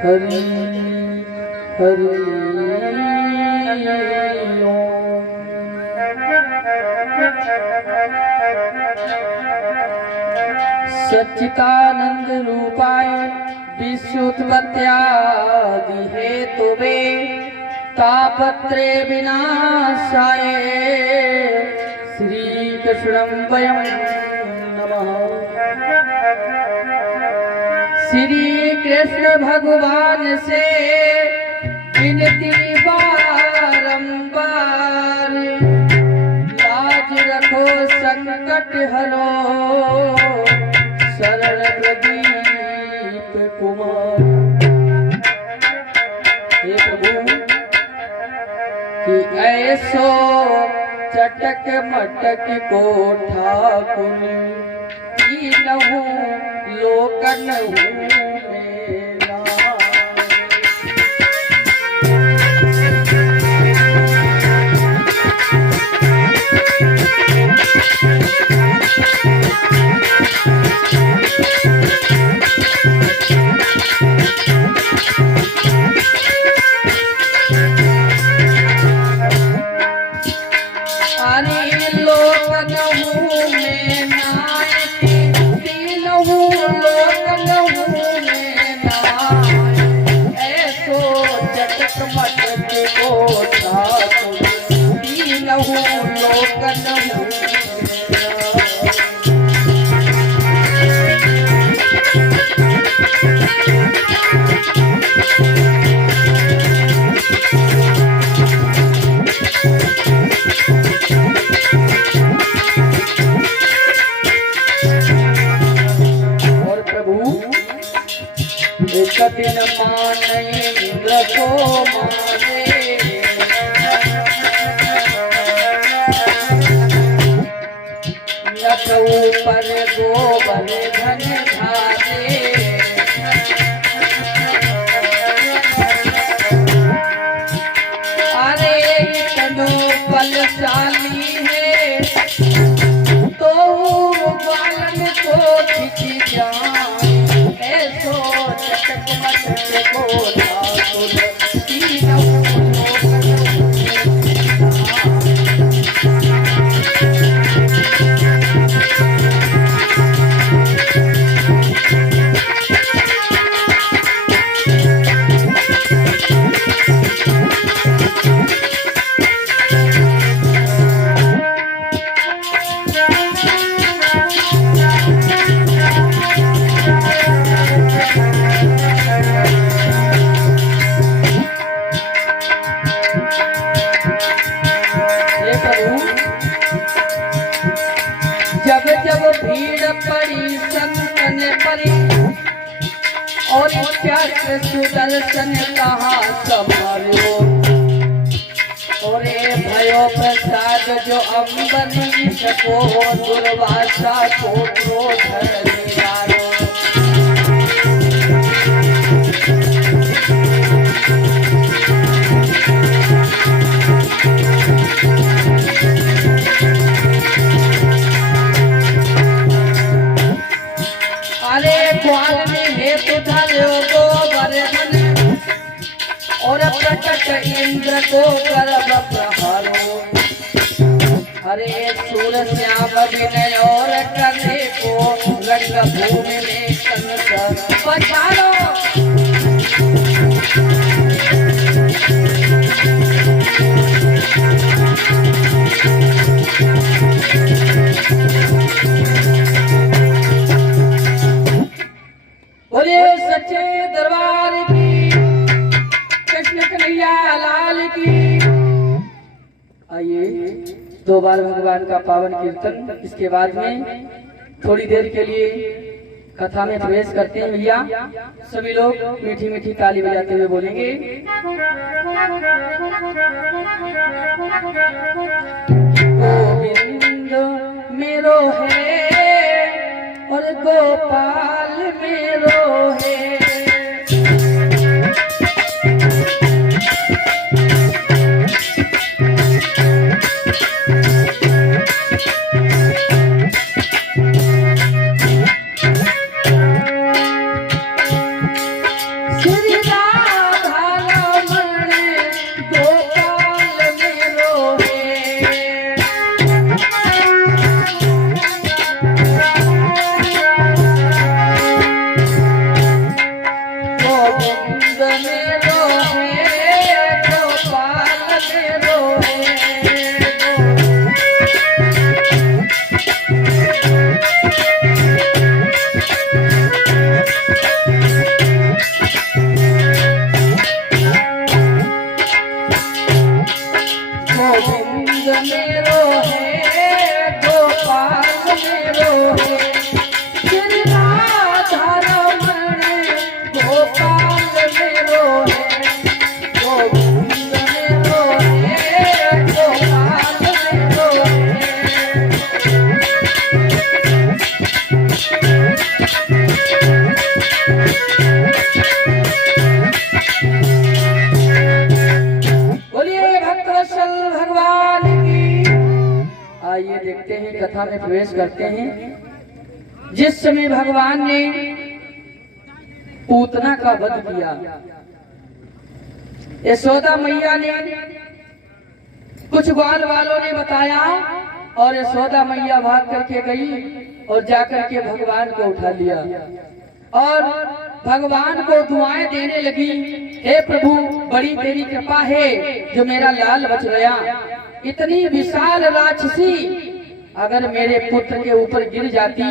हरि हरि सच्चिदानंद रूपाय विश्वोत्पत्त्यादि हेतुवे तापत्रे विनाशाय श्रीकृष्णं वयं नमः। श्री कृष्ण भगवान से विनती बारंबार, लाज रखो संकट हरो शरण प्रदीप कुमार। हे प्रभु कि ऐसो चटक मटक को ठाकुर तीनहु लोकन मेरा। कठिन माने इंद्र को मारे, नख ऊपर गोबर धन धारे। अरे इतनो बलशाली है तो बालन को खिंची जाए। जब जब भीड़ पड़ी संतन परी और प्यास सुदर्शन कहा संभालो। और भयो प्रसाद जो अम्बरीश को दुर्वासा को क्रोध निवारो। और प्रकट इंद्र को करब प्रहारो। हरे सूर श्याम विनय और कंधे को रंग भूमि में कंस पछारो। बोले सच्चे दरबार की, कृष्ण कन्हैया लाल की। आइए दो बार भगवान का पावन कीर्तन, इसके बाद में थोड़ी देर के लिए कथा में प्रवेश करते हैं। भैया सभी लोग मीठी मीठी ताली बजाते हुए बोलेंगे। गोविंद मेरो है और गोपाल मेरो है। City गोविंद मेरो है गोपाल मेरो है। गोविंद मेरो है गोपाल मेरो है श्री राधा रमण गोपाल मेरो है। गोविंद मेरो है गोपाल मेरो है। बोलिए भक्तवत्सल भगवान की। आइए देखते हैं, कथा में प्रवेश करते हैं। जिस समय भगवान ने पूतना का वध किया, यशोदा मैया ने कुछ ग्वाल वालों ने बताया और यशोदा मैया भाग करके गई और जाकर के भगवान को उठा लिया और भगवान को दुआएं देने लगी। हे प्रभु, बड़ी तेरी कृपा है जो मेरा लाल बच गया। इतनी विशाल राक्षसी अगर मेरे पुत्र के ऊपर गिर जाती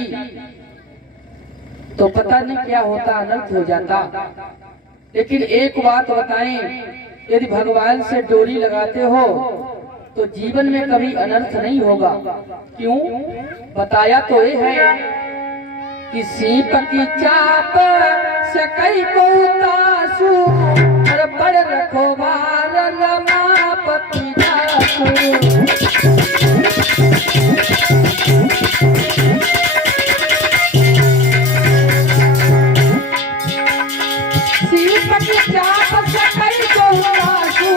तो पता नहीं क्या होता, अनर्थ हो जाता। लेकिन एक बात बताएं, यदि भगवान से डोरी लगाते हो तो जीवन में कभी अनर्थ नहीं होगा। क्यों? बताया तो ये है कि सीप की चाप सकई को तासु और बड़ रखवार रमापति जासु। सीप की चाप सकई को तासु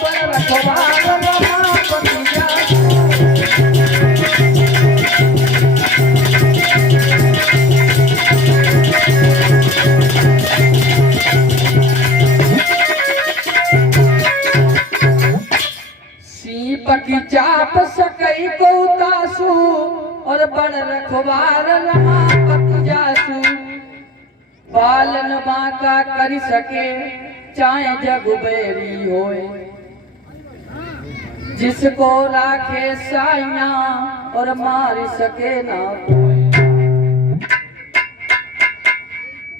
बड़ रखवार रमापति जासु। पकी चाप सकई को तासु और बड़ रखवार रमापति जासु। बालन बांका कर सके चाहे जग बैरी होए, जिसको राखे साइया और मार सके ना कोई।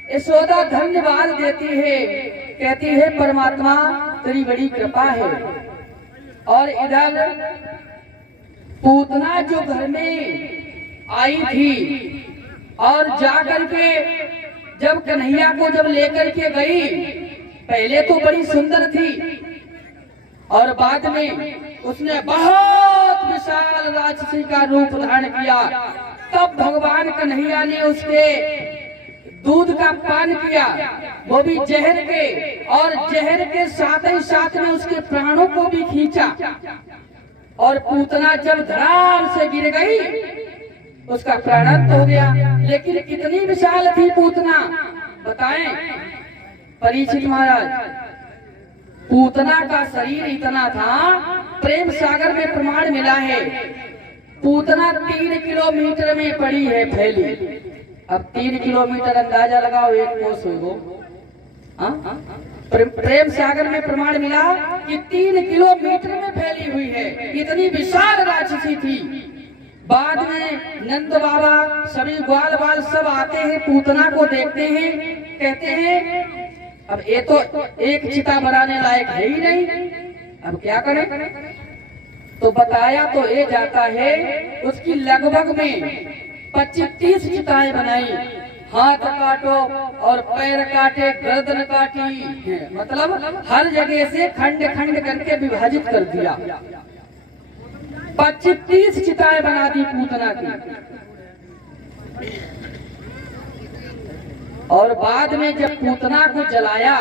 यशोदा धन्यवाद देती है, कहती है परमात्मा तेरी बड़ी कृपा है। और इधर पूतना जो घर में आई थी और जाकर के जब कन्हैया को जब लेकर के गई, पहले तो बड़ी सुंदर थी और बाद में उसने बहुत विशाल राक्षसी का रूप धारण किया। तब भगवान कन्हैया ने उसके दूध का पान किया, वो भी जहर के, और जहर के साथ ही साथ में उसके प्राणों को भी खींचा। और पूतना जब धड़ाम से गिर गई, उसका प्राणांत हो गया। लेकिन कितनी विशाल थी पूतना, बताएं परीक्षित महाराज। पूतना का शरीर इतना था, प्रेम सागर में प्रमाण मिला है, पूतना 3 किलोमीटर में पड़ी है फैली। अब 3 किलोमीटर अंदाजा लगाओ, एक कोस हो। प्रेम सागर में प्रमाण मिला कि 3 किलोमीटर में फैली हुई है। इतनी विशाल राक्षसी थी। बाद में नंद बाबा, सभी ग्वाल बाल सब आते हैं, पूतना को देखते हैं, कहते हैं अब ये तो एक चिता बनाने लायक है ही नहीं, अब क्या करें। तो बताया तो ये जाता है उसकी लगभग में 25-30 चिताएं बनाई। हाथ काटो और पैर काटे, गर्दन काटी, मतलब हर जगह से खंड खंड करके विभाजित कर दिया। 25-30 चिताएं बना दी पूतना की। और बाद में जब पूतना को जलाया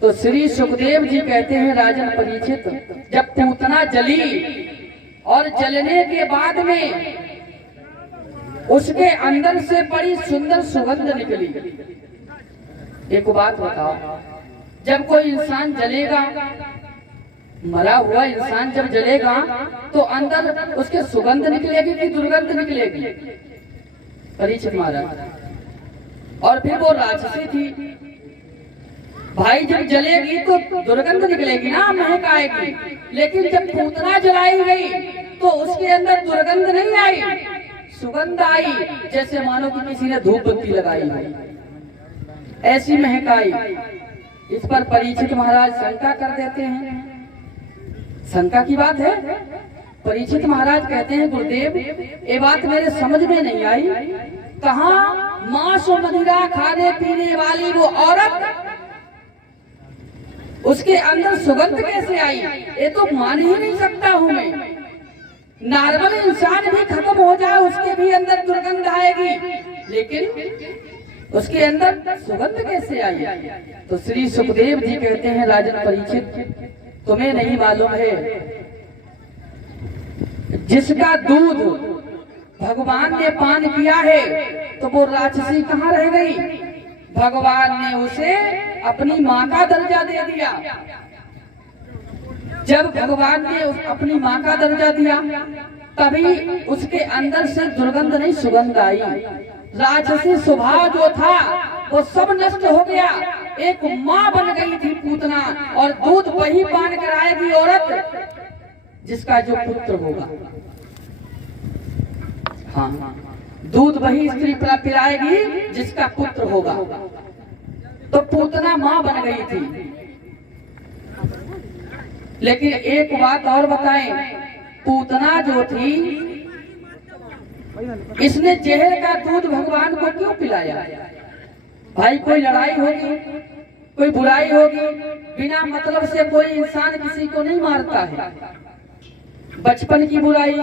तो श्री सुखदेव जी कहते हैं, राजन परीक्षित, जब पूतना जली और जलने के बाद में उसके अंदर से बड़ी सुंदर सुगंध निकली। एक बात बताओ, जब कोई इंसान जलेगा, मरा हुआ इंसान जब जलेगा तो अंदर उसके सुगंध निकलेगी कि दुर्गंध निकलेगी? परीक्षित महाराज, और फिर वो राक्षसी थी। भाई जब जलेगी तो दुर्गंध निकलेगी ना, महक आएगी, लेकिन जब पूतना जलाई गई तो उसके अंदर दुर्गंध नहीं आई, सुगंध आई, जैसे मानो कि किसी ने धूप बत्ती लगाई है, ऐसी महक आई। इस पर परीक्षित महाराज शंका कर देते हैं। शंका की बात है। परीक्षित महाराज कहते हैं गुरुदेव ये बात मेरे समझ में नहीं आई, कहाँ मांस और मदिरा खाने पीने वाली वो औरत, उसके अंदर सुगंध कैसे आई? ये तो मान ही नहीं सकता हूं मैं। नॉर्मल इंसान भी खत्म हो जाए उसके भी अंदर दुर्गंध आएगी, लेकिन उसके अंदर सुगंध कैसे आई? तो श्री सुखदेव जी कहते हैं राजन परीक्षित तुम्हें नहीं मालूम है, जिसका दूध भगवान ने पान किया है तो वो राक्षसी कहाँ रह गई? भगवान ने उसे अपनी माँ का दर्जा दे दिया। जब भगवान ने अपनी माँ का दर्जा दिया तभी उसके अंदर से दुर्गंध नहीं सुगंध आई। राक्षसी स्वभाव जो था वो सब नष्ट हो गया, एक माँ बन गई थी पूतना, और दूध वही पान कराएगी औरत जिसका जो पुत्र होगा। हाँ, दूध वही स्त्री पिलाएगी जिसका पुत्र होगा। तो पूतना माँ बन गई थी। लेकिन एक बात और बताएं, पूतना जो थी इसने जहर का दूध भगवान को क्यों पिलाया? भाई कोई लड़ाई होगी, कोई बुराई होगी, बिना मतलब से कोई इंसान किसी को नहीं मारता है। बचपन की बुराई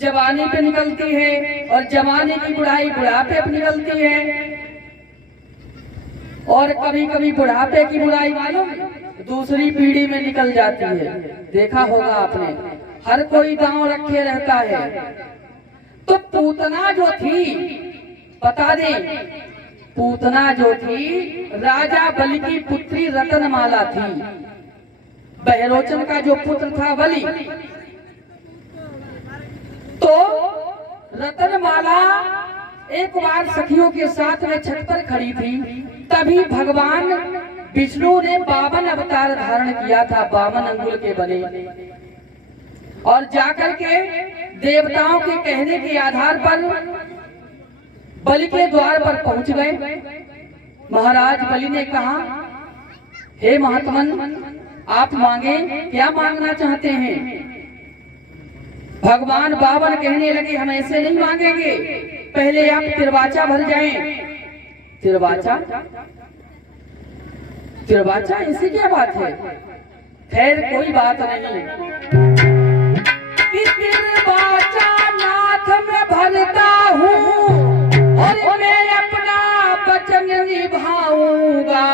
जवानी पे निकलती है और जवानी की बुराई बुढ़ापे पे निकलती है, और कभी कभी बुढ़ापे की बुराई मालूम दूसरी पीढ़ी में निकल जाती है। देखा होगा आपने, हर कोई दांव रखे रहता है। तो पूतना जो थी, बता दें, पूतना जो थी राजा बलि की पुत्री रतनमाला थी। बहरोचन का जो पुत्र था बलि, तो रतनमाला एक बार सखियों के साथ में छत पर खड़ी थी, तभी भगवान विष्णु ने 52 अवतार धारण किया था, 52 अंगुल के बने, और जाकर के देवताओं के कहने के आधार पर बलि के द्वार पर पहुंच गए। महाराज बलि ने कहा, हे महात्मन आप मांगे, क्या मांगना चाहते हैं? भगवान 52 कहने लगे, हम ऐसे नहीं मांगेंगे, पहले आप तिरवाचा भर जाएं। तिरवाचा? तिरवाचा ऐसी क्या बात है? खैर कोई बात नहीं। तिरवाचा नाथ में भरता हूँ और मैं अपना वचन निभाऊंगा,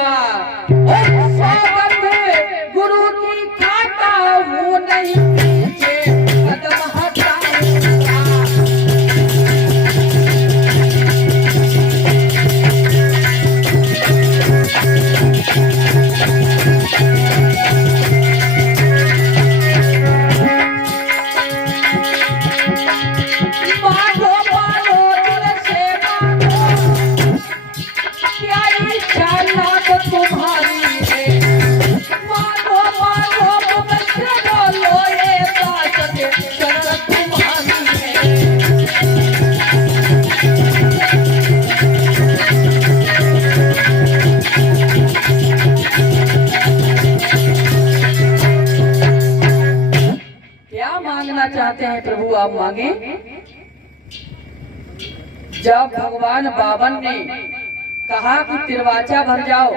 और स्वागत गुरु की खाता हूँ, नहीं पीछे कदम हटाऊंगा। चाहते हैं प्रभु आप मांगे। जब भगवान 52 ने कहा कि तिरवाचा भर जाओ,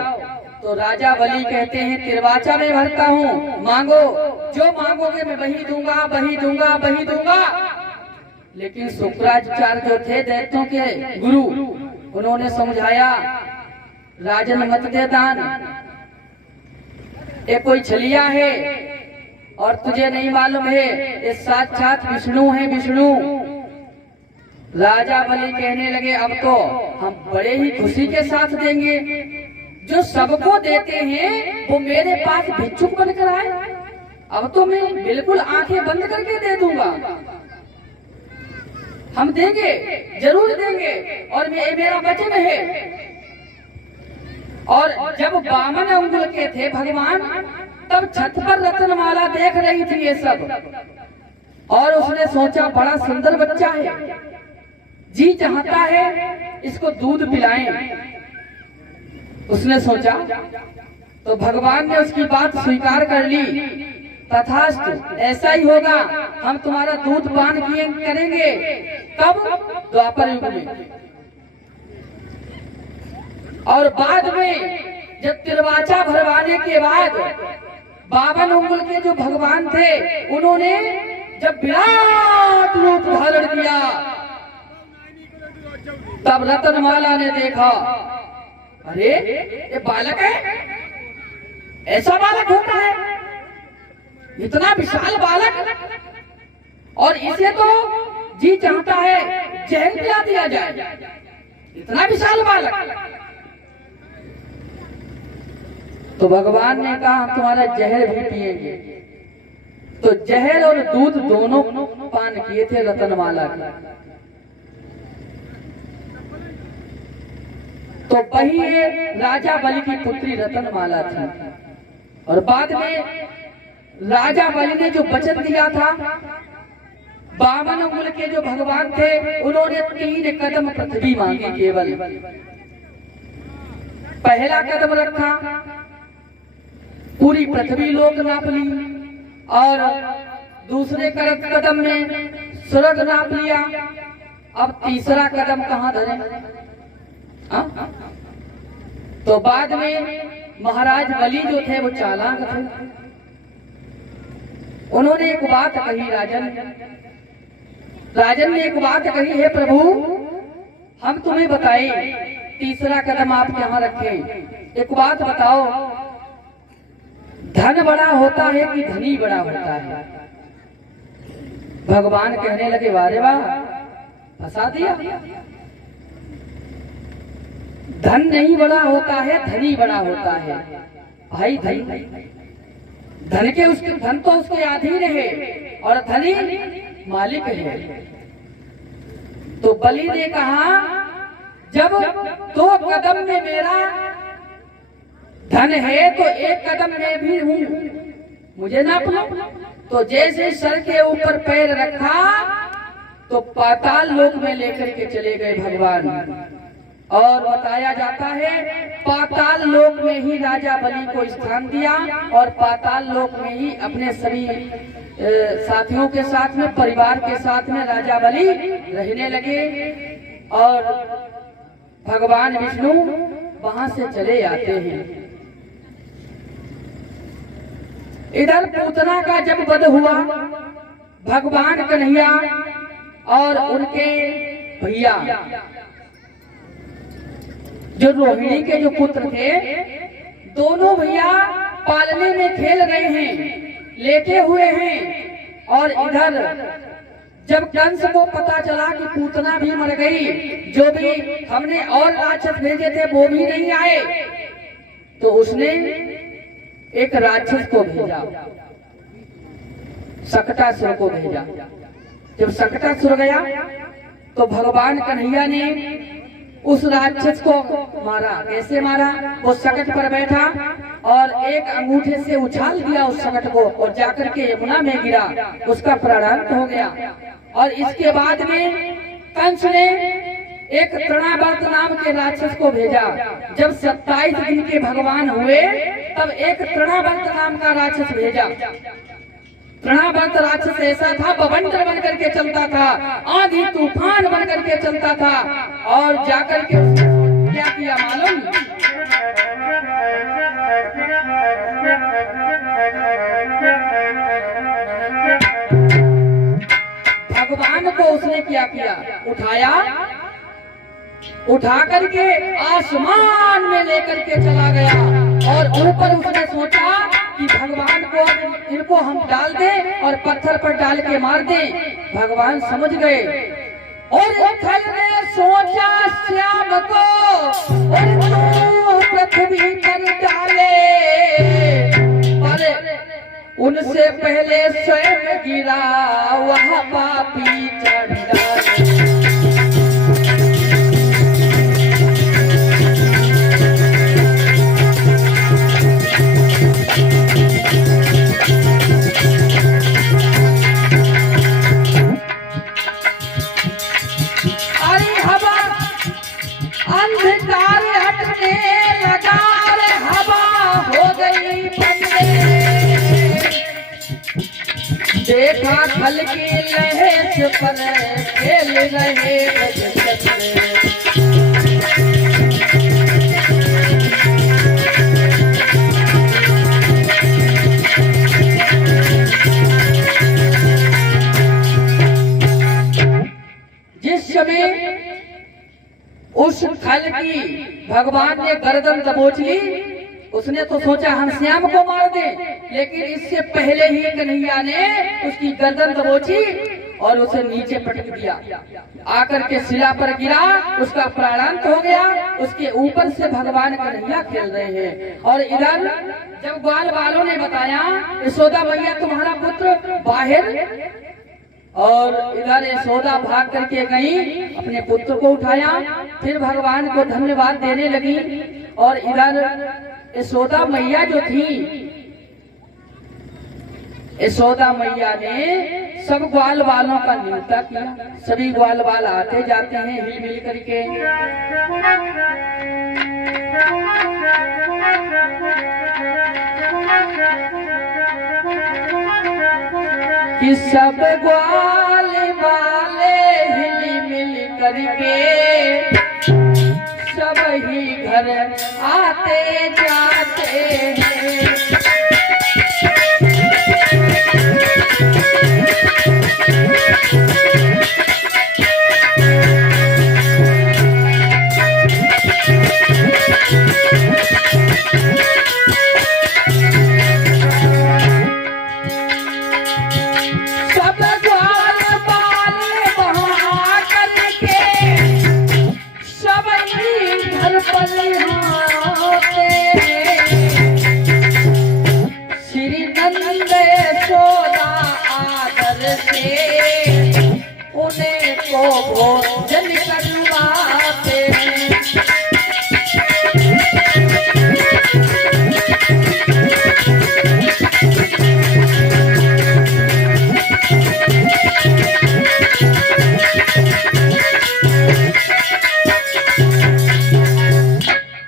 तो राजा बलि कहते हैं तिरवाचा में भरता हूँ, मांगो, जो मांगोगे मैं वही दूंगा, वही दूंगा, वही दूंगा। लेकिन शुक्राचार्य जो थे दैत्यों के गुरु, उन्होंने समझाया, राजन मत दे दान, ये कोई छलिया है और तुझे नहीं मालूम है, ये साक्षात विष्णु है, विष्णु। राजा बलि कहने लगे, अब तो हम बड़े ही खुशी के साथ देंगे, जो सबको देते हैं वो मेरे पास भिक्षुक बनकर आए, अब तो मैं बिल्कुल आंखें बंद करके दे दूंगा। हम देंगे, जरूर देंगे, और ये मेरा वचन है। और जब 52 अंगुल के थे भगवान, तब छत पर रत्नमाला देख रही थी ये सब, और उसने सोचा बड़ा सुंदर बच्चा है, जी चाहता है इसको दूध पिलाएं। उसने सोचा, तो भगवान ने उसकी बात स्वीकार कर ली। तथास्तु, ऐसा ही होगा, हम तुम्हारा दूध पान किए करेंगे। कब? द्वापर युग में। और बाद में जब तिरवाचा भरवाने के बाद 52 अंगुल के जो भगवान थे, उन्होंने जब विराट रूप धारण किया, तब रत्नमाला ने देखा, अरे ये बालक है, ऐसा बालक होता है, इतना विशाल बालक, और इसे तो जी चाहता है जहर पिला दिया जाए, इतना विशाल बालक। तो भगवान ने कहा हम तुम्हारा जहर भी पिएंगे। तो जहर और दूध दोनों पान किए थे रत्नमाला के। तो वही राजा बलि की पुत्री रत्नमाला थी। और बाद में राजा बलि ने जो वचन दिया था, 52 अंगुल के जो भगवान थे, उन्होंने 3 कदम पृथ्वी मांगी केवल। पहला कदम रखा, पूरी पृथ्वी लोक नाप ली, और दूसरे कदम में स्वर्ग नाप लिया। अब तीसरा कदम कहाँ धरे? तो बाद में महाराज बलि जो थे वो चालाक थे, उन्होंने एक बात कही, राजन ने एक बात कही, है प्रभु हम तुम्हें बताए तीसरा कदम आप कहाँ रखें, एक बात बताओ, धन बड़ा होता है कि धनी बड़ा होता है? भगवान कहने लगे, वारे वाह, फंसा दिया। धन नहीं बड़ा होता है, धनी बड़ा होता है। भाई धन के उसके धन तो उसके अधीन है, और धनी मालिक है। तो बलि ने कहा, जब 2 कदम में मेरा धन है तो 1 कदम में भी हूँ, मुझे नाप लो। तो जैसे सर के ऊपर पैर रखा तो पाताल लोक में लेकर के चले गए भगवान। और बताया जाता है पाताल लोक में ही राजा बलि को स्थान दिया, और पाताल लोक में ही अपने सभी साथियों के साथ में, परिवार के साथ में राजा बलि रहने लगे। और भगवान विष्णु वहां से चले आते हैं। इधर पूतना का जब वध हुआ, भगवान कन्हैया और उनके भैया जो रोहिणी के जो पुत्र थे, दोनों भैया पालने में खेल रहे हैं, लेटे हुए हैं। और इधर जब कंस को पता चला कि पूतना भी मर गई, जो भी हमने और राक्षस भेजे थे वो भी नहीं आए, तो उसने एक राक्षस को भेजा, सकटासुर को भेजा। जब सकटासुर गया तो भगवान कन्हैया ने उस राक्षस को मारा। कैसे मारा? वो सकट पर बैठा और एक अंगूठे से उछाल दिया उस सकट को, और जाकर के यमुना में गिरा, उसका प्राणांत हो गया। और इसके बाद में कंस ने एक तृणावर्त नाम के राक्षस को भेजा। जब 27 दिन के भगवान हुए, तब एक तृणावर्त नाम का राक्षस भेजा। तृणावर्त राक्षस ऐसा था, बवंडर बन करके चलता था, आंधी तूफान बन करके चलता था। और जाकर के क्या किया मालूम? भगवान को उसने क्या किया? उठाया, उठा करके आसमान में लेकर के चला गया। और ऊपर उसने सोचा कि भगवान को इनको हम डाल दें और पत्थर पर डाल के मार दें। भगवान समझ गए, और थल ने सोचा श्याम को और तो पृथ्वी पर डाले, पर उनसे पहले स्वयं गिरा वह पापी चंडाल। फल की लहर पर खेल रहे गजचंद्र। जिस समय उस खल की भगवान ने गर्दन दबोच ली, उसने तो सोचा हम श्याम को मार दे, लेकिन इससे पहले ही कन्हैया ने उसकी गर्दन दबोची और उसे नीचे पटक दिया। आकर के शिला पर गिरा, उसका प्राणांत हो गया। उसके ऊपर से भगवान कन्हैया खेल रहे हैं। और इधर जब ग्वाल वालों ने बताया यशोदा मैया तुम्हारा पुत्र बाहर, और इधर यशोदा भाग करके गई, अपने पुत्र को उठाया, फिर भगवान को धन्यवाद देने लगी। और इधर यशोदा मैया जो थी, यशोदा मैया ने सब ग्वाल वालों का न्योता किया। सभी ग्वाल वाल आते जाते हैं हिल मिल करके। कि सब ग्वाल वाले हिल मिल करके सब ही घर आते जाते हैं। उन्हें को भोजन करवाते हैं।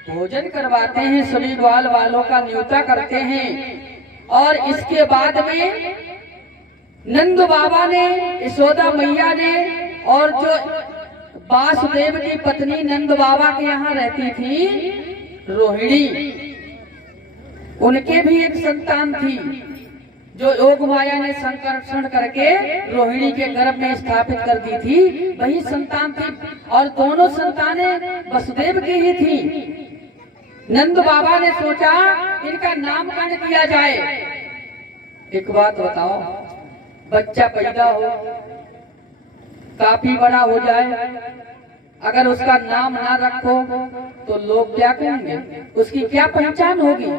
भोजन करवाते हैं, सभी ग्वाल वालों का न्योता करते हैं। और इसके बाद में नंद बाबा ने, यशोदा मैया ने, और जो वासुदेव की पत्नी नंद बाबा के यहाँ रहती थी रोहिणी, उनके भी एक संतान थी जो योग माया ने संकर्षण करके रोहिणी के गर्भ में स्थापित कर दी थी, वही संतान थी। और दोनों संतानें वसुदेव की ही थी। नंद बाबा ने सोचा इनका नामकरण किया जाए। एक बात बताओ, बच्चा पैदा हो, काफी बड़ा हो जाए, अगर उसका नाम ना रखो तो लोग क्या कहेंगे, उसकी क्या पहचान होगी?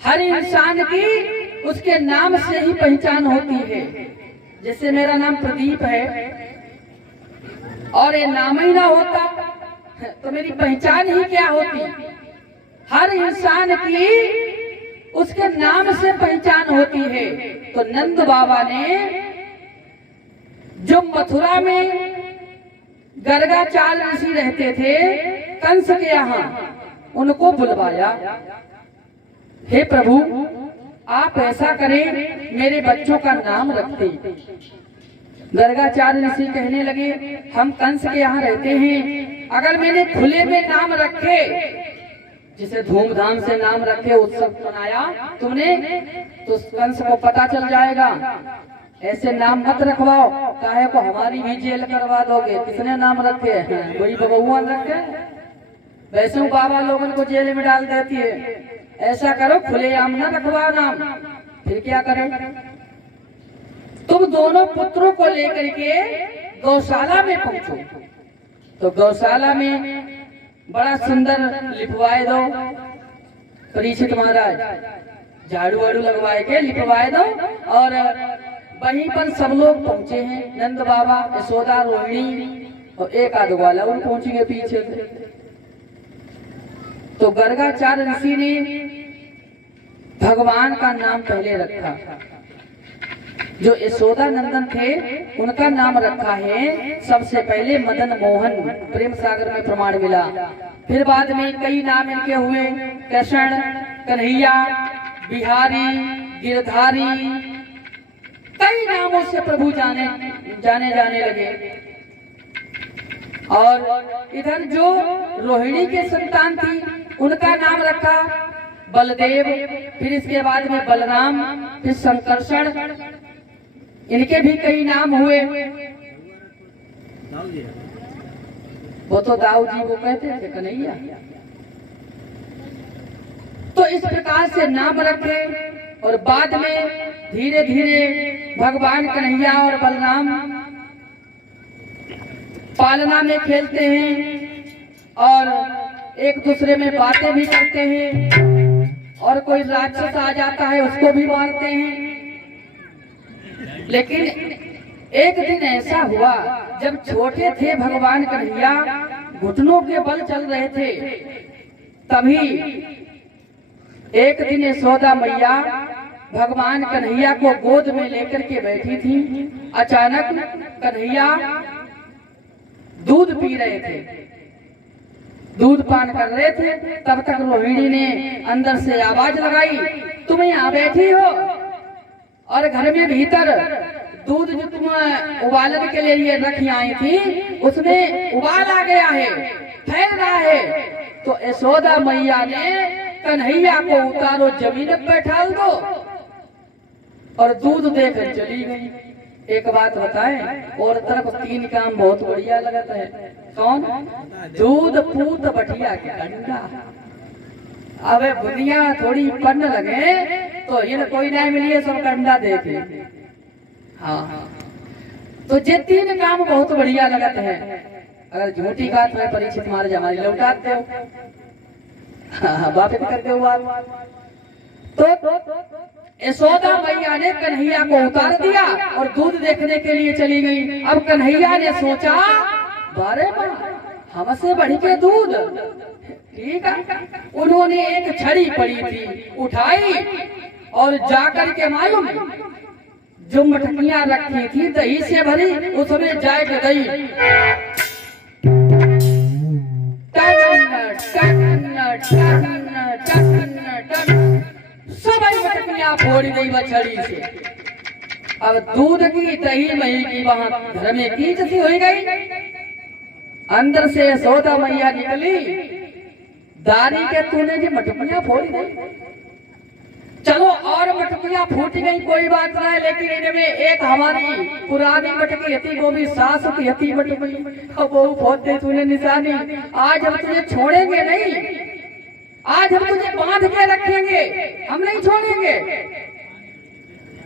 हर इंसान की उसके नाम से ही पहचान होती है। जैसे मेरा नाम प्रदीप है और ये नाम ही ना होता तो मेरी पहचान ही क्या होती? हर इंसान की उसके नाम से पहचान होती है। तो नंद बाबा ने जो मथुरा में गर्गाचार्य ऋषि रहते थे कंस के यहाँ, उनको बुलवाया। हे प्रभु, आप ऐसा करें, मेरे बच्चों का नाम रख दें। गर्गाचार्य ऋषि कहने लगे, हम कंस के यहाँ रहते हैं, अगर मैंने खुले में नाम रखे, जिसे धूमधाम से नाम रखे, उत्सव मनाया तुमने, तो कंस को पता चल जाएगा। ऐसे नाम मत रखवाओ, काहे को हमारी भी जेल करवा दोगे। किसने नाम रखे? वही बबुआ रखे। वैसे बाबा लोगों को जेल में डाल देती है। ऐसा करो, खुलेआम न रखवाओ नाम। फिर क्या करें? तुम दोनों पुत्रों को लेकर के गौशाला में पहुंचो। तो गौशाला में बड़ा सुंदर लिपवाए दो। परीक्षित महाराज झाड़ू वाड़ू लगवाए के लिपवाए दो। और वहीं पर सब लोग पहुंचे हैं, नंद बाबा, यशोदा, रोहिणी और एक आध ग्वाला और पहुंचेंगे पीछे से। तो गर्गाचार्य ऋषि ने भगवान का नाम पहले रखा। जो यशोदा नंदन थे उनका नाम रखा है सबसे पहले मदन मोहन, प्रेम सागर में प्रमाण मिला। फिर बाद में कई नाम इनके हुए, कृष्ण, कन्हैया, बिहारी, गिरधारी, कई नामों से प्रभु जाने लगे। और इधर जो रोहिणी के संतान थी उनका नाम रखा बलदेव, फिर इसके बाद में बलराम, फिर संकर्षण, इनके भी कई नाम हुए। वो तो दाऊ जी वो कहते थे कन्हैया। तो इस प्रकार से नाम रखे और बाद में धीरे धीरे भगवान कन्हैया और बलराम पालना में खेलते हैं और एक दूसरे में बातें भी करते हैं, और कोई राक्षस आ जाता है उसको भी मारते हैं। लेकिन एक दिन ऐसा हुआ जब छोटे थे भगवान कन्हैया, घुटनों के बल चल रहे थे, तभी एक दिन यशोदा मैया भगवान कन्हैया को गोद में लेकर के बैठी थी। अचानक कन्हैया दूध पी रहे थे, दूध पान कर रहे थे, तब तक रोहिणी ने अंदर से आवाज लगाई, तुम यहाँ बैठी हो और घर में भीतर दूध जो तुम उबालने के लिए रखी आई थी उसमें उबाल आ गया है, फैल रहा है। तो यशोदा मैया ने कन्हैया को उतारो, जमीन पर बैठा दो, और दूध देकर चली गई। एक बात बताएं, और तरफ तीन काम बहुत बढ़िया लगता है। कौन? दूध पूत बटिया के कंडा। अब बुनिया थोड़ी पढ़ने लगे तो ये कोई नहीं मिली सब कंडा देखे। हाँ, तो ये तीन काम बहुत बढ़िया लगते हैं। अगर झूठी बात में परीक्षित मार जमाई लौटाते हो, वापिस करते हो आप। तो यशोदा मैया ने कन्हैया को उतार दिया और दूध देखने के लिए चली गई। अब कन्हैया ने सोचा, बारे हमसे बढ़ के दूध, ठीक है। उन्होंने एक छड़ी पड़ी थी उठाई और जाकर के मालूम जो मटकियां रखी थी दही से भरी, उसमें जाए के दही सब मटकियां फोड़ गई छड़ी से। अब दूध की दही मही की वहां घर में कीच सी हो गई। अंदर से यशोदा मैया निकली, दारी के तूने जी मटकियां फोड़ गई। चलो और मटकियां फूट गई कोई बात नहीं, लेकिन इनमें एक हमारी पुरानी मटकी थी, वो भी सास की हती मटकी, वो फोड़ दे तूने निशानी। आज हम तुझे छोड़ेंगे नहीं, आज हम तुझे बांध के रखेंगे, हम नहीं छोड़ेंगे।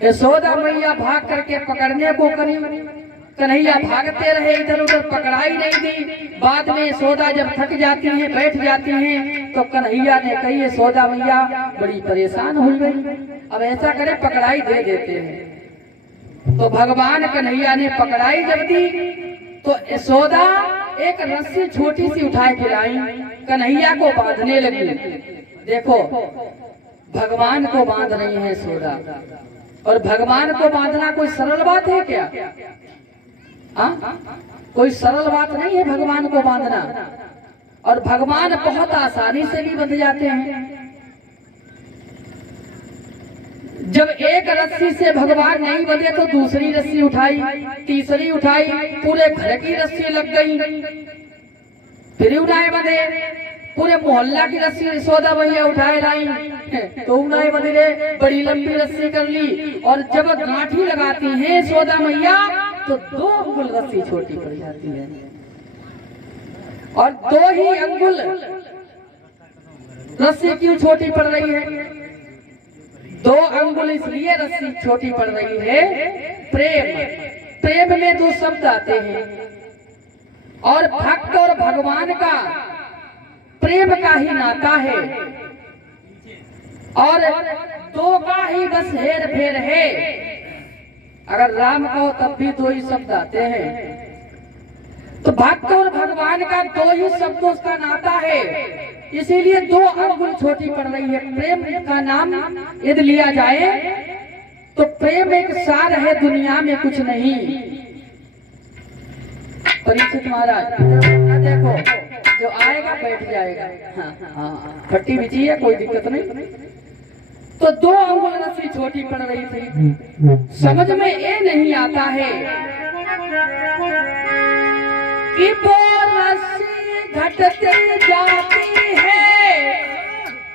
यशोदा मैया भाग करके पकड़ने को करी, कन्हैया भागते रहे, इधर उधर पकड़ाई नहीं दी। बाद में यशोदा जब थक जाती हैं, बैठ जाती हैं, तो कन्हैया ने कही यशोदा मैया बड़ी परेशान हो गई, अब ऐसा करे पकड़ाई दे देते हैं। तो भगवान कन्हैया ने पकड़ाई जब दी तो यशोदा एक रस्सी छोटी सी उठाए के लाई, कन्हैया को बांधने लगी। देखो भगवान को बांध रही है यशोदा, और भगवान को बांधना कोई सरल बात है क्या? कोई सरल बात नहीं है भगवान को बांधना, और भगवान बहुत आसानी से भी बंध जाते हैं। जब एक रस्सी से भगवान नहीं बंधे तो दूसरी रस्सी उठाई, तीसरी उठाई, पूरे घर की रस्सी लग गई, फिर उठाए बंधे, पूरे मोहल्ला की रस्सी यशोदा मैया उठाए लाई, तो उठाए बंधे, बड़ी लंबी रस्सी कर ली। और जब गांठी लगाती है यशोदा मैया तो 2 अंगुल रस्सी छोटी पड़ जाती है, और 2 ही अंगुल रस्सी क्यों छोटी पड़ रही है? 2 अंगुल इसलिए रस्सी छोटी पड़ रही है, प्रेम में 2 शब्द आते हैं, और भक्त और भगवान का प्रेम का ही नाता है, और 2 का ही बस हेर फेर है। अगर राम कहो तब भी 2 ही शब्द आते हैं, तो भक्त और भगवान का 2 ही शब्दों का नाता है, इसीलिए 2 अंगुल छोटी पड़ रही है। प्रेम का नाम यदि लिया जाए तो प्रेम एक सार है, दुनिया में कुछ नहीं। परीक्षित महाराज देखो, जो आएगा बैठ जाएगा। हाँ, फट्टी बिछी है, कोई दिक्कत नहीं। तो 2 अंगुल रस्सी छोटी पड़ रही थी। समझ में ये नहीं आता है कि वो रस्सी घटती जाती है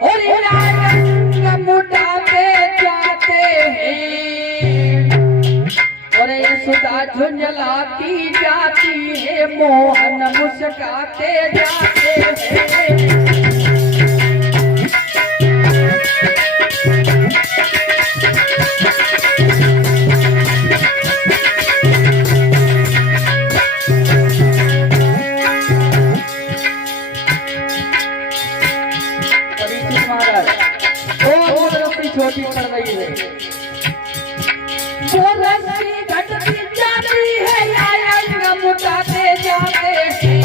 और रंग मुटाते जाते हैं और यशोदा झुंझलाती जाती है, मोहन मुस्काते जाते हैं। छोटी पड़ रही है, वो रस्सी घटती जाती है या अंग मुटाते जाते हैं।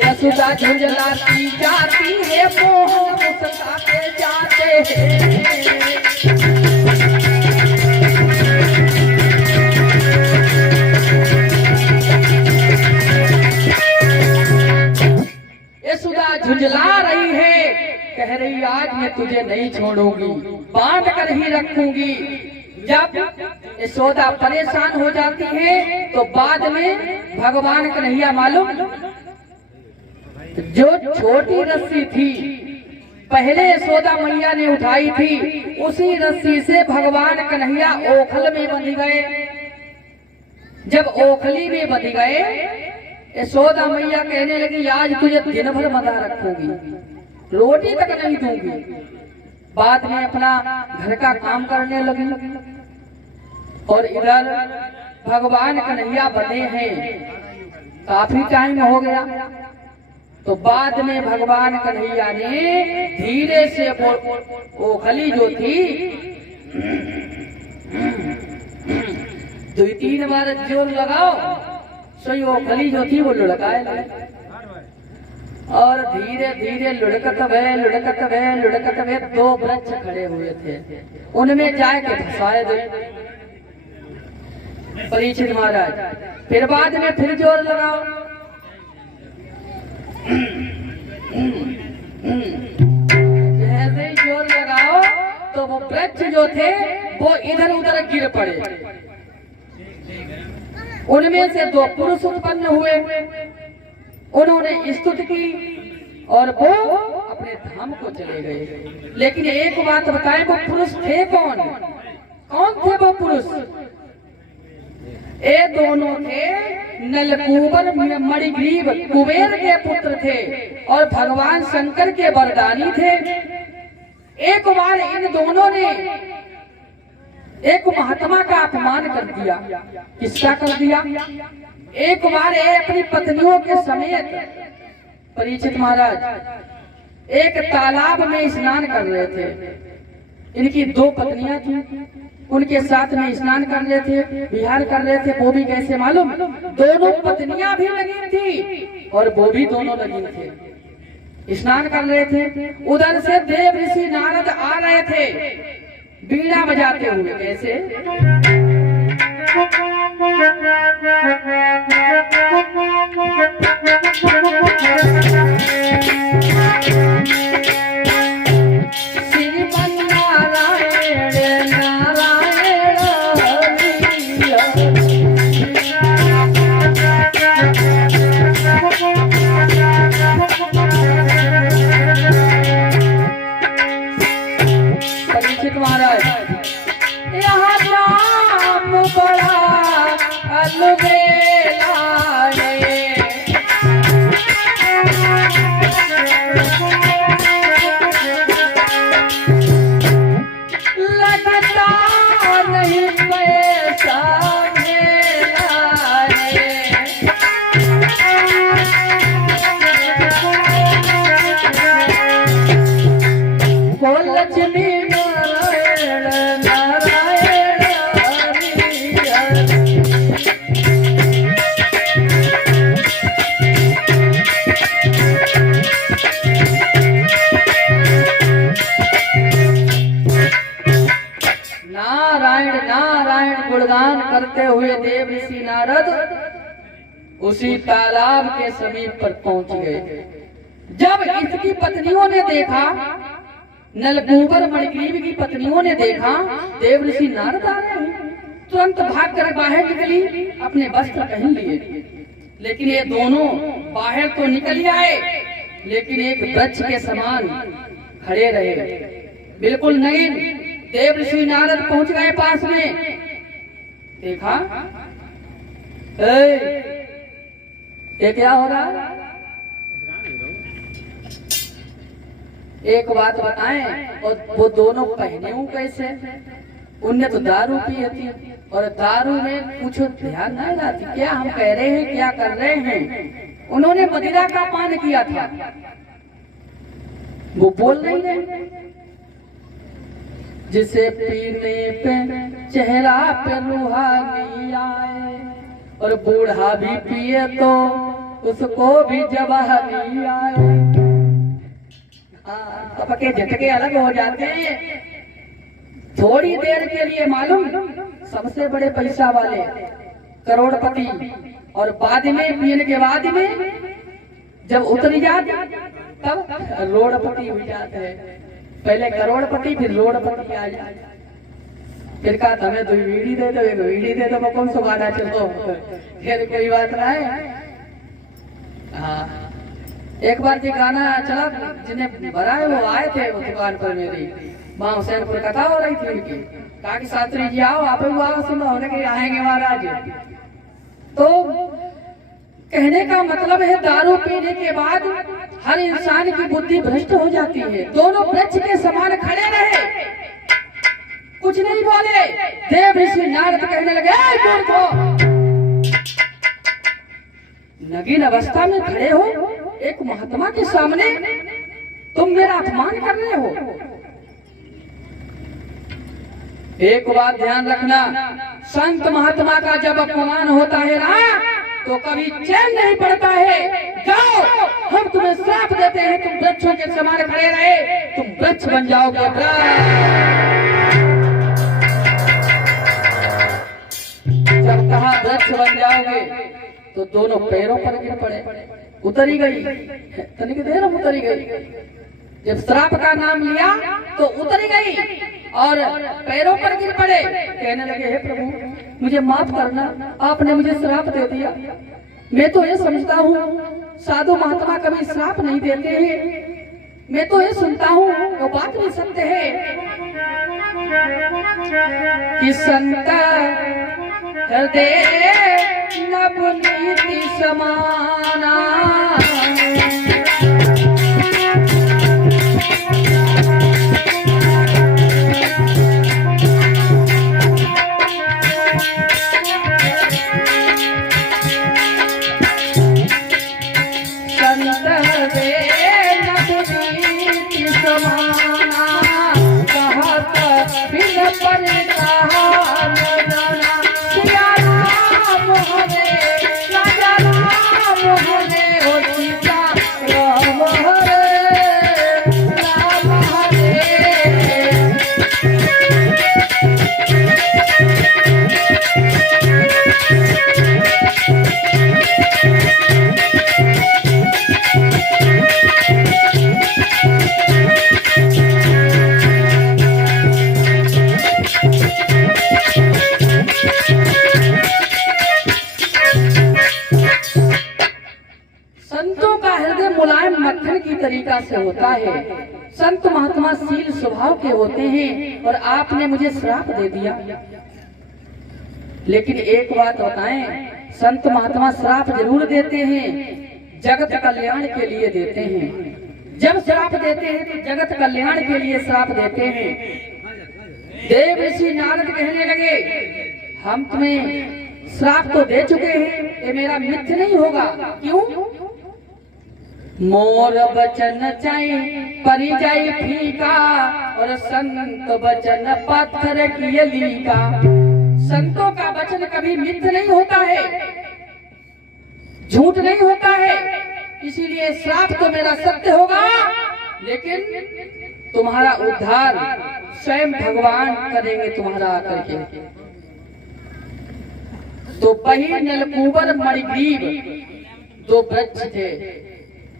यशोदा झुंझलाती जाती है, मोहन मुस्काते जाते हैं। झुंझला रही है, कह रही आज मैं तुझे नहीं छोड़ूंगी, बांध कर ही रखूंगी। जब यशोदा परेशान हो जाती है तो बाद में भगवान कन्हैया मालूम जो छोटी रस्सी थी पहले यशोदा मैया ने उठाई थी, उसी रस्सी से भगवान कन्हैया ओखल में बंध गए। जब ओखली में बंध गए यशोदा मैया कहने लगी आज तुझे दिन भर बंधा रखूंगी, रोटी तक नहीं दूंगी। बाद में अपना घर का काम करने लगी और इधर भगवान कन्हैया बंधे हैं, काफी टाइम हो गया। तो बाद में भगवान कन्हैया ने धीरे से ओखली जो थी 2-3 बार जोर लगाओ, सही ओखली जो थी वो लुढ़काए और धीरे धीरे लुढ़कत भय 2 वृक्ष खड़े हुए थे, उनमें जाके फंसाए दे परीक्षित महाराज। फिर बाद में फिर जोर लगाओ, जैसे ही जोर लगाओ तो वो वृक्ष जो थे वो इधर उधर गिर पड़े। उनमें से 2 पुरुष उत्पन्न हुए, उन्होंने स्तुति की और वो अपने धाम को चले गए। लेकिन एक बात बताएं, वो पुरुष थे कौन? कौन थे वो पुरुष? ये दोनों थे नलकूबर मणिग्रीव कुबेर के पुत्र थे और भगवान शंकर के वरदानी थे। एक बार इन दोनों ने एक महात्मा का अपमान कर दिया। किसका कर दिया? एक बार अपनी पत्नियों के समेत परीक्षित महाराज एक तालाब में स्नान कर रहे थे। इनकी 2 पत्नियां थी, उनके साथ में स्नान कर रहे थे, विहार कर रहे थे। वो भी कैसे मालूम? दोनों पत्नियां भी लगी थी और वो भी दोनों लगी थे, स्नान कर रहे थे। उधर से देव ऋषि नारद आ रहे थे बीड़ा बजाते हुए। कैसे? महाराज यहाँ नाम बड़ा अलबेला उसी तालाब के समीप पर पहुंच गए। जब इसकी पत्नियों ने देखा, नलकूबर मणिग्रीव की पत्नियों ने देखा देव ऋषि नारद आ रहे हैं, तुरंत भाग कर बाहर निकली, अपने वस्त्र पहन लिए। लेकिन ये दोनों बाहर तो निकल आए, लेकिन एक वृक्ष के समान खड़े रहे, बिल्कुल नग्न। देव ऋषि नारद पहुंच गए पास में, देखा ये क्या हो रहा है? एक बात बताएं, और वो दोनों पहने हूं कैसे? उनने तो दारू पी थी, और दारू में कुछ ध्यान नहीं लाती, क्या हम कह रहे हैं, क्या कर रहे हैं। उन्होंने मदिरा का पान किया था, वो बोल नहीं रहे। जिसे पीने पे चेहरा पे रूहानी आए, और बूढ़ा भी पिए तो उसको भी जवानी आए। तबके झटके अलग हो जाते हैं। थोड़ी देर के लिए मालूम सबसे बड़े पैसा वाले करोड़पति, और बाद में पीने के बाद में जब उतर जाते तब रोड़पति हो जाते हैं। पहले करोड़पति फिर रोड़पति आ जाए। फिर कहा हमें तो वीडी दे दो, एक वीडी दे दो, कौन सा गाना चलो, फिर कोई बात ना है। हाँ, एक बार जी गाना चला, जिन्हें भरा है वो आए थे वो दुकान पर, मेरी माँ हुसैनपुर कथा हो रही थी उनकी। कहा कि शास्त्री जी आओ, आप आओ, सुनो होने के आएंगे महाराज। तो कहने का मतलब है दारू पीने के बाद हर इंसान की बुद्धि भ्रष्ट हो जाती है। दोनों वृक्ष के समान खड़े रहे, कुछ नहीं बोले। देव ऋषि नारद कहने लगे, नगीन अवस्था में खड़े हो, एक महात्मा के सामने तुम मेरा अपमान कर रहे हो। एक बात ध्यान रखना, संत महात्मा का जब अपमान होता है ना, तो कभी चैन नहीं पड़ता है। जाओ, हम तुम्हें श्राप देते हैं, तुम वृक्षों के समान खड़े रहे, तुम वृक्ष बन जाओगे। जब कहा वृक्ष बन जाओगे, तो दोनों पैरों पर गिर पड़े। उतरी गई, तनिक देर उतरी गई। जब श्राप का नाम लिया तो उतरी गई और पैरों पर गिर पड़े। कहने लगे, हे प्रभु मुझे माफ करना, आपने मुझे श्राप दे दिया। मैं तो ये समझता हूँ साधु महात्मा कभी श्राप नहीं देते हैं। मैं तो ये सुनता हूँ वो बात भी सत्य है कि संत हृदय नवनीति समाना। तरीका से होता है। संत महात्मा शील स्वभाव के होते हैं और आपने मुझे श्राप दे दिया। लेकिन एक बात बताएं, संत महात्मा श्राप जरूर देते हैं, जगत कल्याण के लिए देते हैं। जब श्राप देते हैं तो जगत कल्याण के लिए श्राप देते हैं। देव ऋषि नारद कहने लगे, हम तुम्हें श्राप तो दे चुके हैं, ये मेरा मिथ्य नहीं होगा। क्यों? मोर बचन चाहे परी जाए फीका, और संत बचन पत्थर की लीका। संतों का वचन कभी मिथ्य नहीं होता है, झूठ नहीं होता है। इसीलिए श्राप तो मेरा सत्य होगा, लेकिन तुम्हारा उद्धार स्वयं भगवान करेंगे तुम्हारा आकर के। तो वही नीलकुंवर मणिग्रीव दो वृक्ष थे,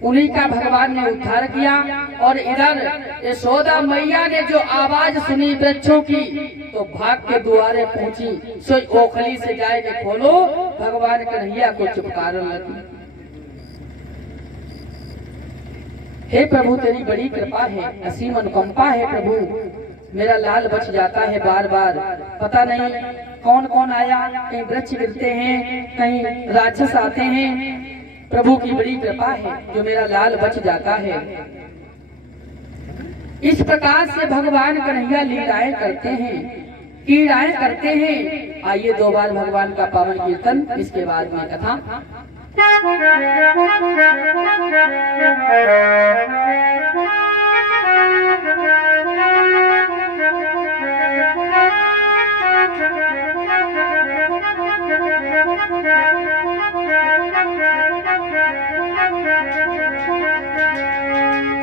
उन्हीं का भगवान ने उद्धार किया। और इधर यशोदा मैया ने जो आवाज सुनी वृक्षों की तो भाग के द्वारे पहुंची, सो ओखली से जाए के खोलो, भगवान कन्हैया को चुपकार लगी। हे प्रभु तेरी बड़ी कृपा है, असीम अनुकंपा है प्रभु, मेरा लाल बच जाता है बार बार, पता नहीं कौन कौन आया, कहीं वृक्ष गिरते हैं, कहीं राक्षस आते हैं, प्रभु की बड़ी कृपा है जो मेरा लाल बच जाता है। इस प्रकार से भगवान कन्हैया लीलाएं करते हैं, क्रीड़ाएं करते हैं। आइए दो बार भगवान का पावन कीर्तन, इसके बाद में कथा।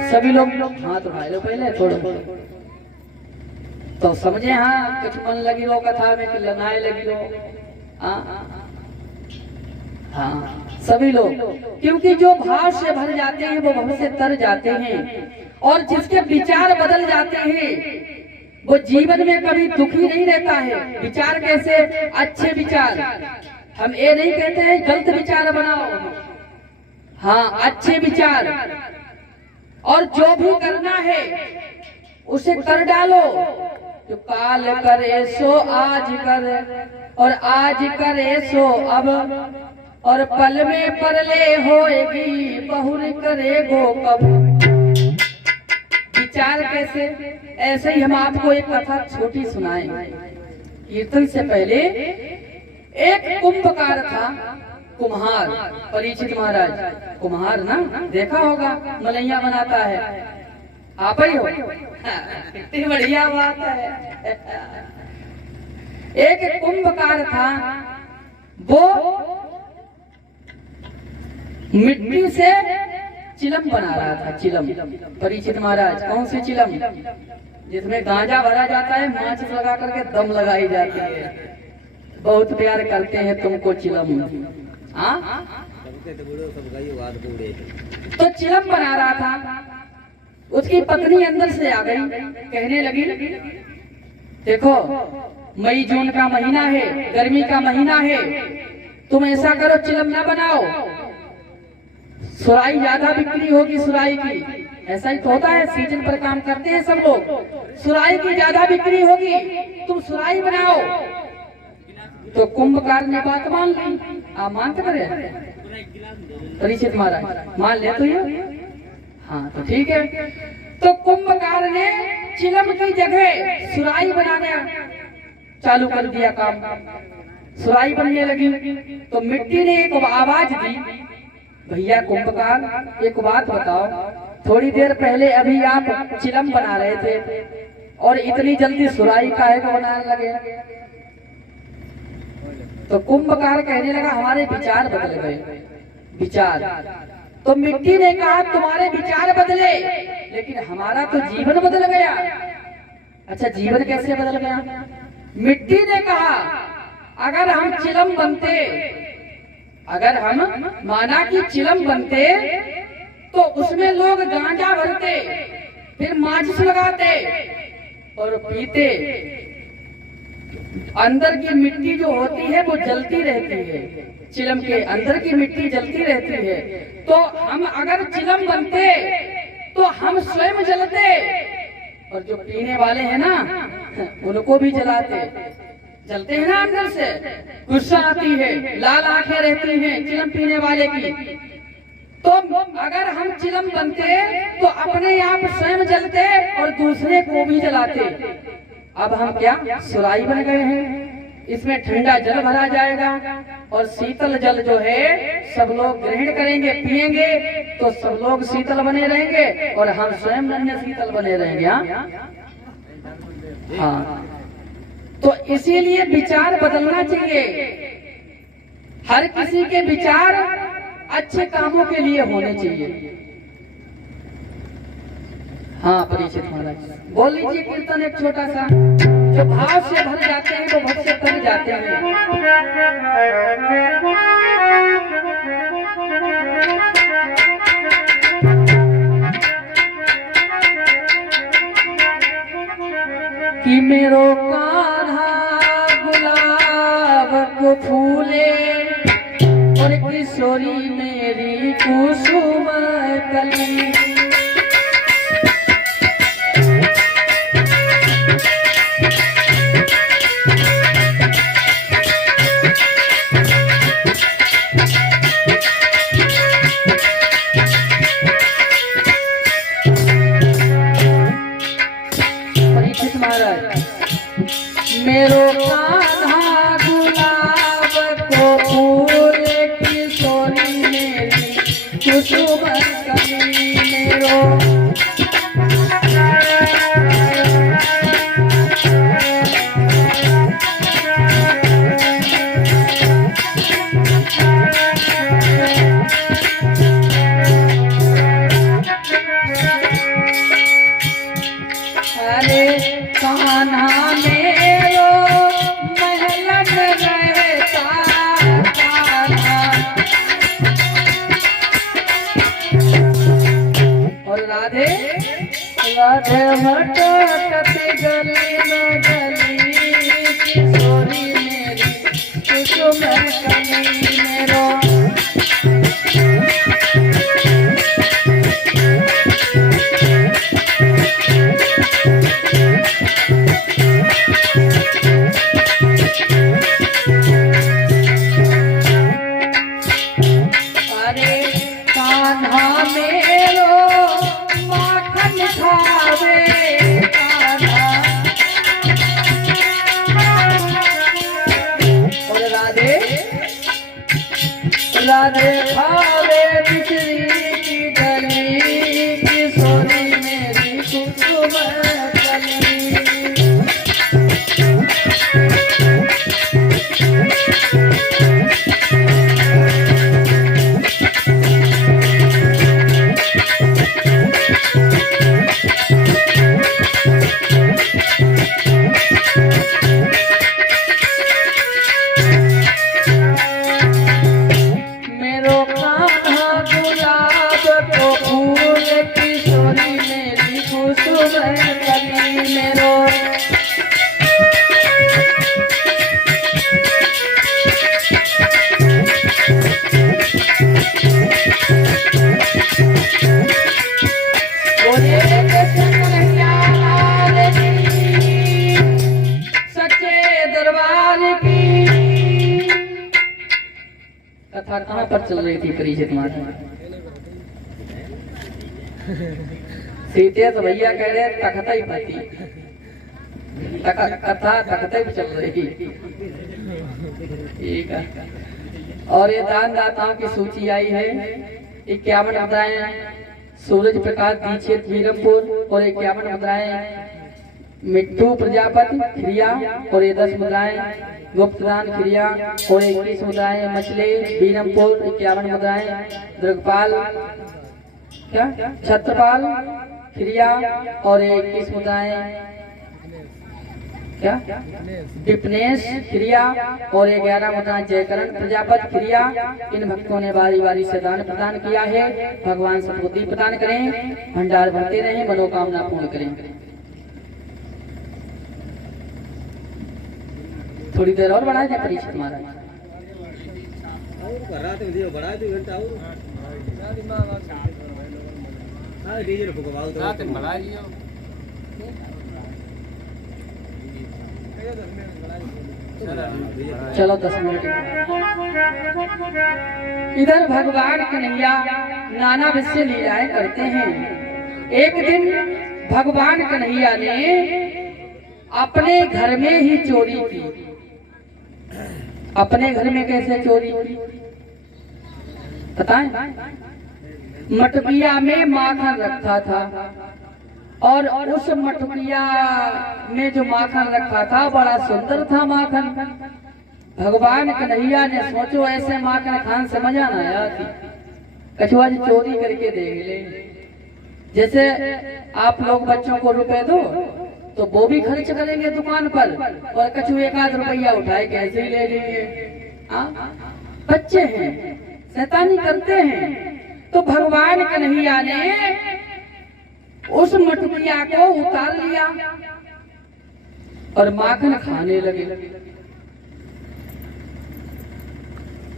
सभी लोग हाथ उठाए लो पहले थोड़ा तो समझे। हाँ कुछ मन लगी लो कथा में कि लनाए लगी लो। हाँ सभी लोग, क्योंकि जो भाव से भर जाते हैं वो भाव से तर जाते हैं, और जिसके विचार बदल जाते हैं वो जीवन में कभी दुखी नहीं रहता है। विचार कैसे? अच्छे विचार, हम ये नहीं कहते हैं गलत विचार बनाओ, हाँ अच्छे विचार, और जो भी करना है उसे कर डालो। जो काल करे सो आज कर, और आज करे सो अब, और पल में परले होएगी, बहुर करेगो कब। विचार कैसे? ऐसे ही हम आपको एक कथा छोटी सुनाएं। कीर्तन से पहले एक कुंभकार था, कुम्हार, परीक्षित महाराज कुम्हार ना देखा होगा, मलैया बनाता है, आप ही हो। कितनी बढ़िया बात है। एक कुंभकार था, वो मिट्टी से चिलम बना रहा था। चिलम, परीक्षित महाराज, कौन सी चिलम? जिसमें गांजा भरा जाता है, माचिस लगा करके दम लगाई जाती है। बहुत प्यार करते हैं तुमको चिलम। तो चिलम बना रहा था, उसकी पत्नी अंदर से आ गई, कहने लगी देखो मई जून का महीना है, गर्मी का महीना है, तुम ऐसा करो चिलम ना बनाओ, सुराई ज्यादा बिक्री होगी सुराई की। ऐसा ही तो होता है, सीजन पर काम करते हैं सब लोग, सुराई की ज्यादा बिक्री होगी, तुम सुराई बनाओ। तो कुंभकार ने बात मान ली। आप मानते करे परीक्षित महाराज? मान ले तो ये, हाँ तो ठीक है। तो कुंभकार ने चिलम की जगह सुराई बनाने चालू कर दिया काम, सुराई बनने लगी। तो मिट्टी ने एक आवाज दी, भैया कुंभकार एक बात बताओ, थोड़ी देर पहले अभी आप चिलम बना रहे थे और इतनी जल्दी सुराई काहे को बनाने लगे? तो कुंभकार कहने लगा हमारे विचार बदल गए। विचार? तो मिट्टी ने कहा तुम्हारे विचार बदले, लेकिन हमारा तो जीवन बदल गया। अच्छा जीवन कैसे बदल गया? मिट्टी ने कहा अगर हम चिलम बनते, अगर हम माना कि चिलम बनते तो उसमें लोग गांजा भरते, फिर माचिस लगाते और पीते। अंदर की मिट्टी जो होती है वो जलती रहती है, चिलम के अंदर की मिट्टी जलती रहती है। तो हम अगर चिलम बनते तो हम स्वयं जलते, और जो पीने वाले हैं ना उनको भी जलाते। जलते हैं ना अंदर से, गुस्सा आती है, लाल आंखें रहती हैं चिलम पीने वाले की। तो अगर हम चिलम बनते तो अपने आप स्वयं जलते और दूसरे को भी जलाते। अब हम क्या सुराई बन गए हैं, इसमें ठंडा जल भरा जाएगा और शीतल जल जो है सब लोग ग्रहण करेंगे, पिएंगे, तो सब लोग शीतल बने रहेंगे और हम स्वयं नन्हे शीतल बने रहेंगे। हाँ तो इसीलिए विचार बदलना चाहिए। हर किसी के विचार अच्छे कामों के लिए होने चाहिए। हाँ परीक्षित महाराज बोल लीजिए कीर्तन एक छोटा सा। जो भाव से भर जाते हैं वो भव से तर जाते हैं। कि मेरो कान्हा गुलाब को फूले और किशोरी मेरी कुसुम कली। मेरो कान्हा गुलाब को फूल किशोरी मेरी कुसुम कली। मेरो अरे कान्हा मेरो महलन रहता कान्हा। और राधे राधे भटकती गली में गली किशोरी मेरी कुसुम कली। मेरो कान्हा मेरो माखन खावे कान्हा। और राधे राधे खावे बिजली की गली किशोरी मेरी कुसुम कली। कथा कहाँ पर चल रही थी परीक्षित माता? सीते तो भैया कह रहे तखता ही पति कथा तखता ही चल रही। ठीक है। और ये दान दाताओं की सूची आई है। 51 मुद्राएं सूरज प्रकाश दीक्षित हीरमपुर और 51 मुद्राएं मिट्टू प्रजापति क्रिया और ये 10 मुद्राएं गुप्तदान क्रिया और 21 मुद्राएं मछली बीरमपुर 51 मुद्राएं दुर्गपाल क्या छत्रपाल क्रिया और 21 मुद्राएं क्या डिपनेश क्रिया और 11 मुद्राएं जयकरण प्रजापति क्रिया। इन भक्तों ने बारी बारी से दान प्रदान किया है। भगवान सद्बुद्धि प्रदान करें, भंडार भरते रहें, मनोकामना पूर्ण करें। थोड़ी देर और बढ़ा दें परीक्षित महाराज। चलो 10 मिनट। इधर भगवान कन्हैया नाना विषय लीलाएं करते हैं। एक दिन भगवान कन्हैया ने अपने घर में ही चोरी की। अपने घर में कैसे चोरी की बताएं? मटकिया में माखन रखा था और उस मटकिया में जो माखन रखा था बड़ा सुंदर था माखन। भगवान कन्हैया ने सोचो ऐसे माखन खान से मजा ना आया थी, कछुआ जी चोरी करके देख ले। जैसे आप लोग बच्चों को रुपए दो तो वो भी खर्च करेंगे दुकान पर और कछु एक आध रुपया उठाए कैसे ही ले लेंगे। बच्चे हैं, शैतानी करते हैं। तो भगवान कन्हैया ने उस मटकुरिया को उतार लिया और माखन खाने लगे।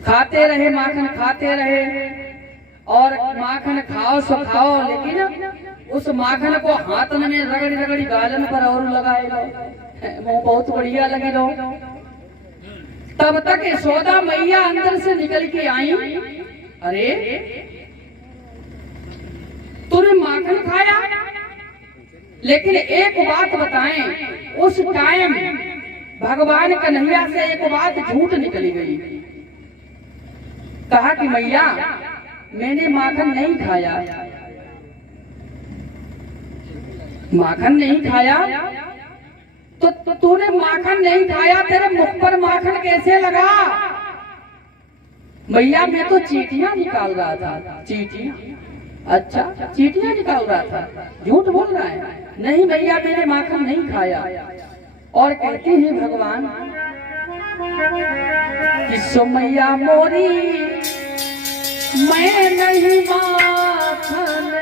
खाते रहे, माखन खाते रहे और माखन खाओ सो खाओ, लेकिन उस माखन को हाथन में रगड़ी रगड़ी गालन पर और लगाए लो, वो बहुत बढ़िया लगी लो। तब तक यशोदा मैया अंदर से निकल के आई, अरे तूने माखन खाया, लेकिन एक बात बताएं, उस टाइम भगवान कन्हैया से एक बात झूठ निकली गई। कहा कि मैया मैंने माखन नहीं खाया, माखन नहीं खाया। तो तूने माखन नहीं खाया, तेरे मुख पर माखन कैसे लगा? मैया मैं तो चीटियां निकाल रहा था। चीटियां? अच्छा, चीटियां निकाल रहा था, झूठ बोल रहा है। नहीं मैया मैंने माखन नहीं खाया। और कहती है भगवान कि सो मैया मोरी मैं नहीं माखन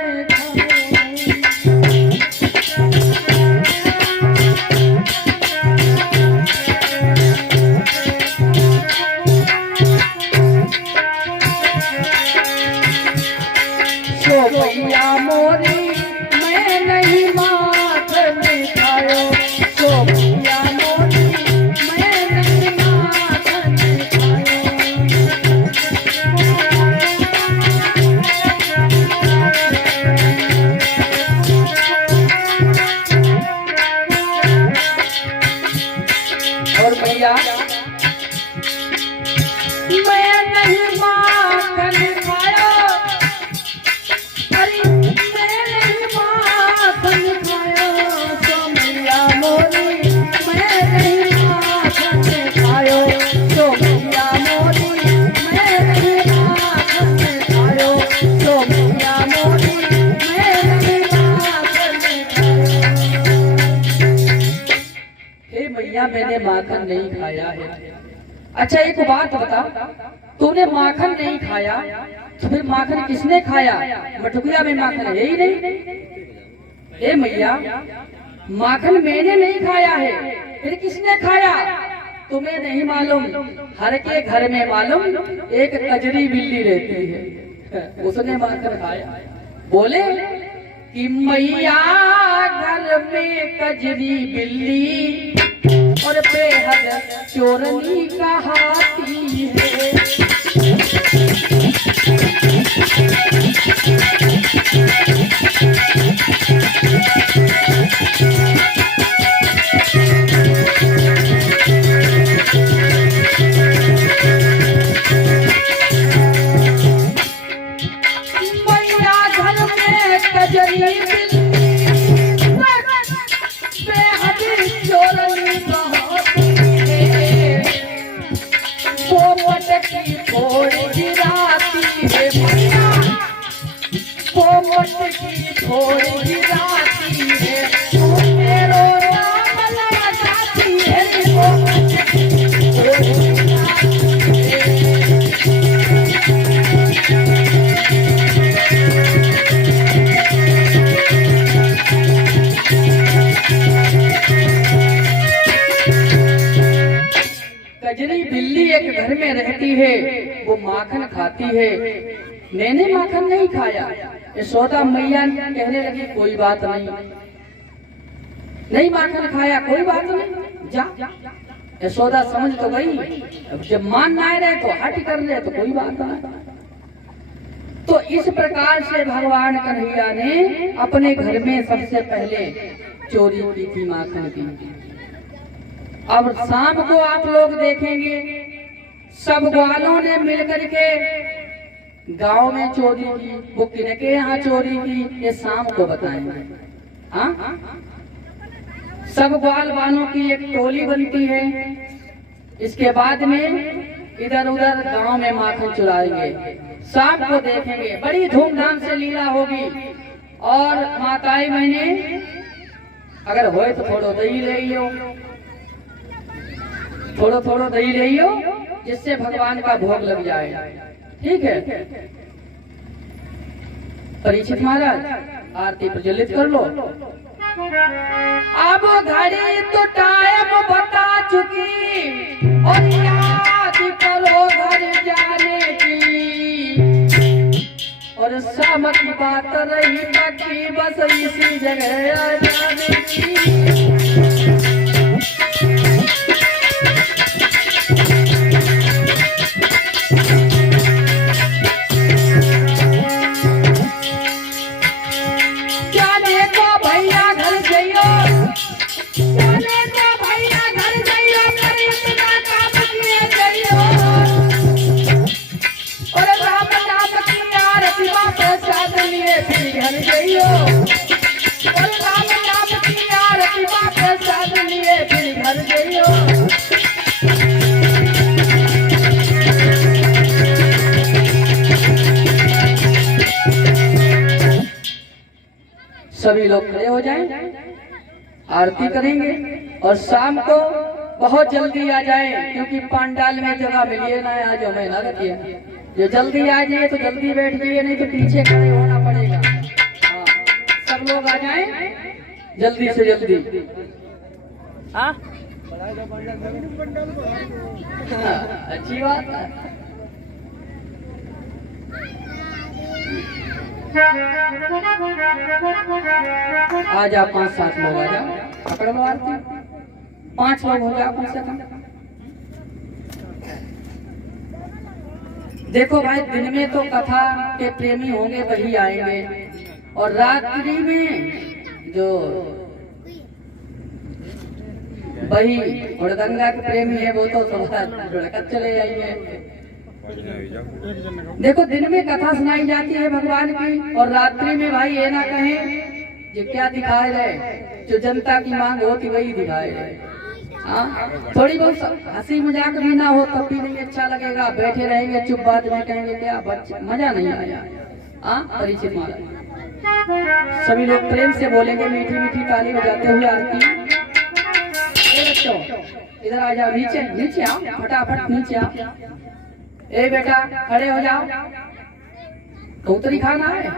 मैया मोरी मैं नहीं माखन खायो, सो मैया मोरी मैं नहीं माखन खायो। और मैया मैं नहीं माखन खायो, मैंने माखन नहीं खाया है। अच्छा एक बात बता, तूने माखन नहीं खाया तो फिर माखन किसने खाया? मटकुरिया में माखन है ही नहीं। हे मैया माखन मैंने नहीं खाया है, फिर किसने खाया? तुम्हें नहीं मालूम, हर के घर में मालूम एक कजरी बिल्ली रहती है, उसने माखन खाया। बोले कि मैया घर में कजरी बिल्ली और बेहद चोरनी कहाती है। मैया घर में कजरी बिल्ली बेहद चोरनी थोड़ी गिराती है, मैया पोपट की थोड़ी गिराती है, मेरो नाम लगाती है, पोपट की थोड़ी गिराती कजरी बिल्ली एक घर में रहती है, वो माखन खाती है, मैंने माखन नहीं खाया। यशोदा मैया कहने लगी कोई बात नहीं, नहीं माखन खाया कोई बात नहीं, जा। यशोदा समझ तो गई, अब जब मान ना रहे तो हट कर ले तो कोई बात नहीं। तो इस प्रकार से भगवान कन्हैया ने अपने घर में सबसे पहले चोरी की थी माखन की। अब शाम को आप लोग देखेंगे सब ग्वालों ने मिलकर के गांव में चोरी की। वो किनके यहाँ चोरी की ये शाम को बताएंगे। हाँ, सब ग्वाल वालों की एक टोली बनती है, इसके बाद में इधर उधर गांव में माखन चुराएंगे। शाम को देखेंगे बड़ी धूमधाम से लीला होगी और माताएं बहनें अगर होए तो थोड़ो दही ले आइयो, थोड़ो थोड़ो दही ले आइयो, जिससे भगवान का भोग लग जाए। ठीक है, परीक्षित महाराज आरती प्रज्वलित कर लो। अब घड़ी तो टाइम बता चुकी और याद करो घर जाने की, और शाम की बात रही बाकी बस इसी जगह आ जाने की। सभी लोग खड़े हो जाएं, आरती करेंगे और शाम को बहुत जल्दी आ जाए, क्योंकि पंडाल में जगह मिलिए ना आज हमें ना रखिए। जो जल्दी आ जाइए तो जल्दी बैठ जाइए, नहीं तो पीछे खड़े होना पड़ेगा। हाँ, सब लोग आ जाएं जल्दी से जल्दी। हाँ, अच्छी बात है। आ जाओ 5-7 लोग आ जाओ, पकड़ लो आरती। 5 लोग हो जाओ कम से कम। देखो भाई, दिन में तो कथा के प्रेमी होंगे वही आएंगे, और रात्रि में जो वही हुड़दंगा के प्रेमी है वो तो लुढ़कत चले जाएंगे। देखो, दिन में कथा सुनाई जाती है भगवान की, और रात्रि में भाई ये ना कहें जो क्या दिखाए रहे, जो जनता की मांग होती वही दिखाए रहे। हाँ, थोड़ी बहुत हंसी मजाक भी ना हो तब भी नहीं अच्छा लगेगा। बैठे रहेंगे चुप, बाद में कहेंगे क्या मजा नहीं आया। हाँ, परिचित महाराज सभी लोग प्रेम से बोलेंगे, मीठी मीठी ताली बजाते हुए आरती। बच्चों इधर आ जाओ, नीचे नीचे आओ, फटाफट नीचे आओ। ए बेटा खड़े हो जाओ, कबूतरी खाना है।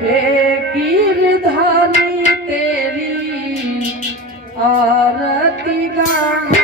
हे गिरधारी तेरी आरती गाऊं,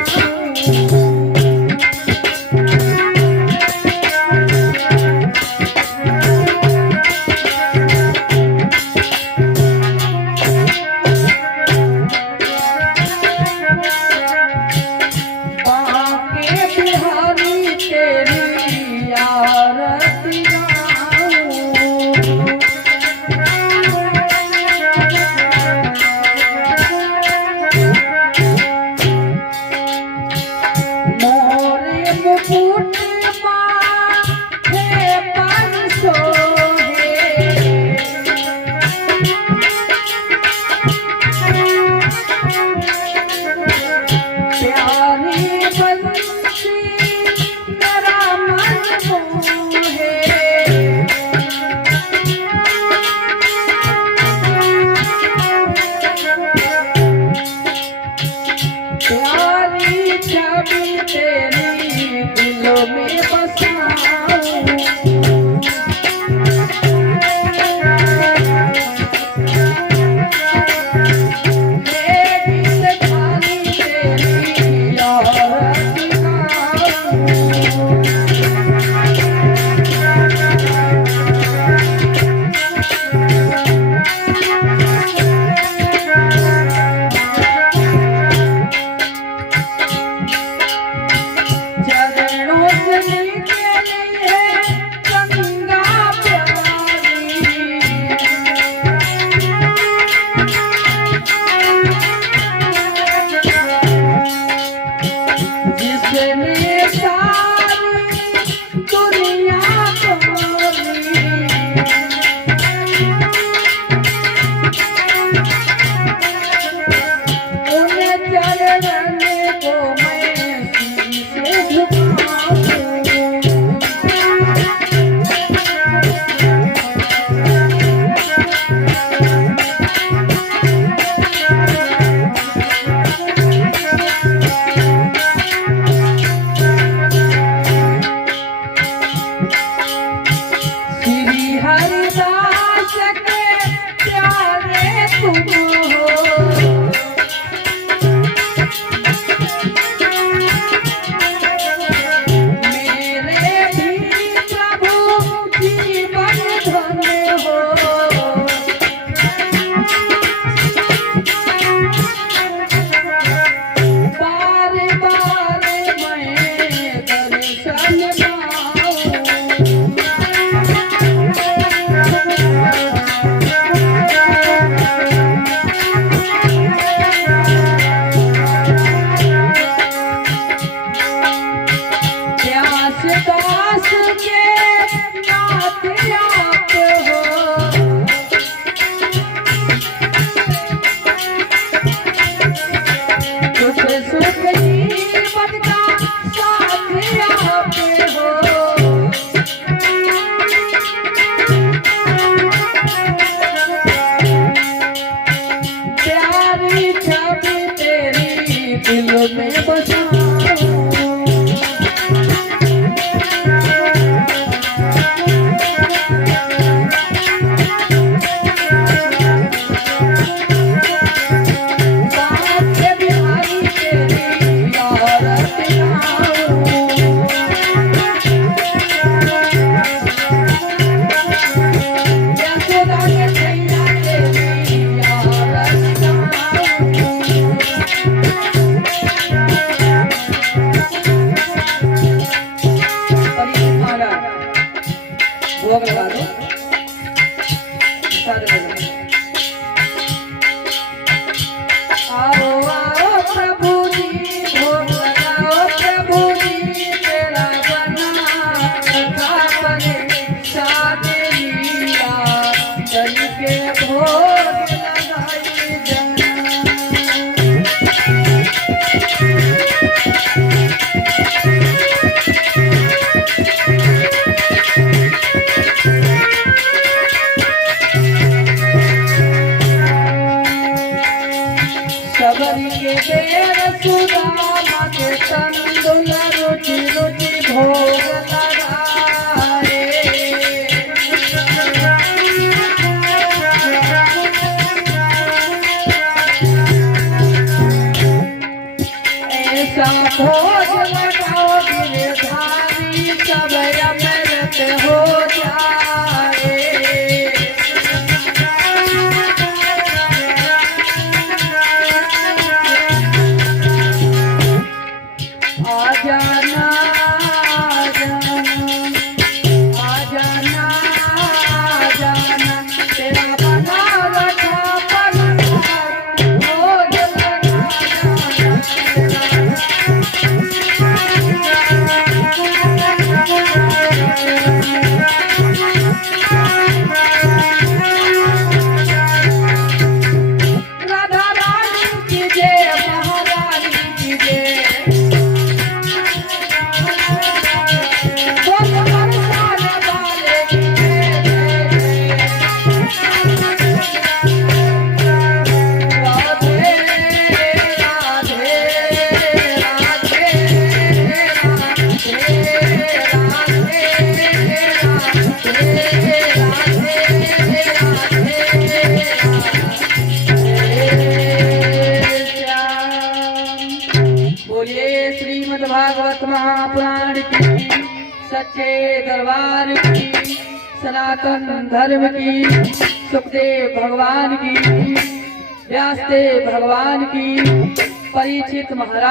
दिल में बसाऊं। भोग लगा दो। आओ आओ प्रभु जी भोग लगाओ प्रभु जी तेरा बना शादी लिया चल के भोग लगाई जाना। सबरी के बेर सुदामा के तंदुल रुचि रुचि भोग लगाए। ऐसा भोग लगाओ गिरधारी सब अमृत हो जाए। आजाना आजाना आजाना तेरा बना रखा पलटा भोग लगा राधा रानी की जय महारानी की जय। बोलिए श्रीमद् भागवत महापुराण की, सच्चे दरबार की, सनातन धर्म की, सुखदेव भगवान की, व्यासदेव भगवान की, परीक्षित महाराज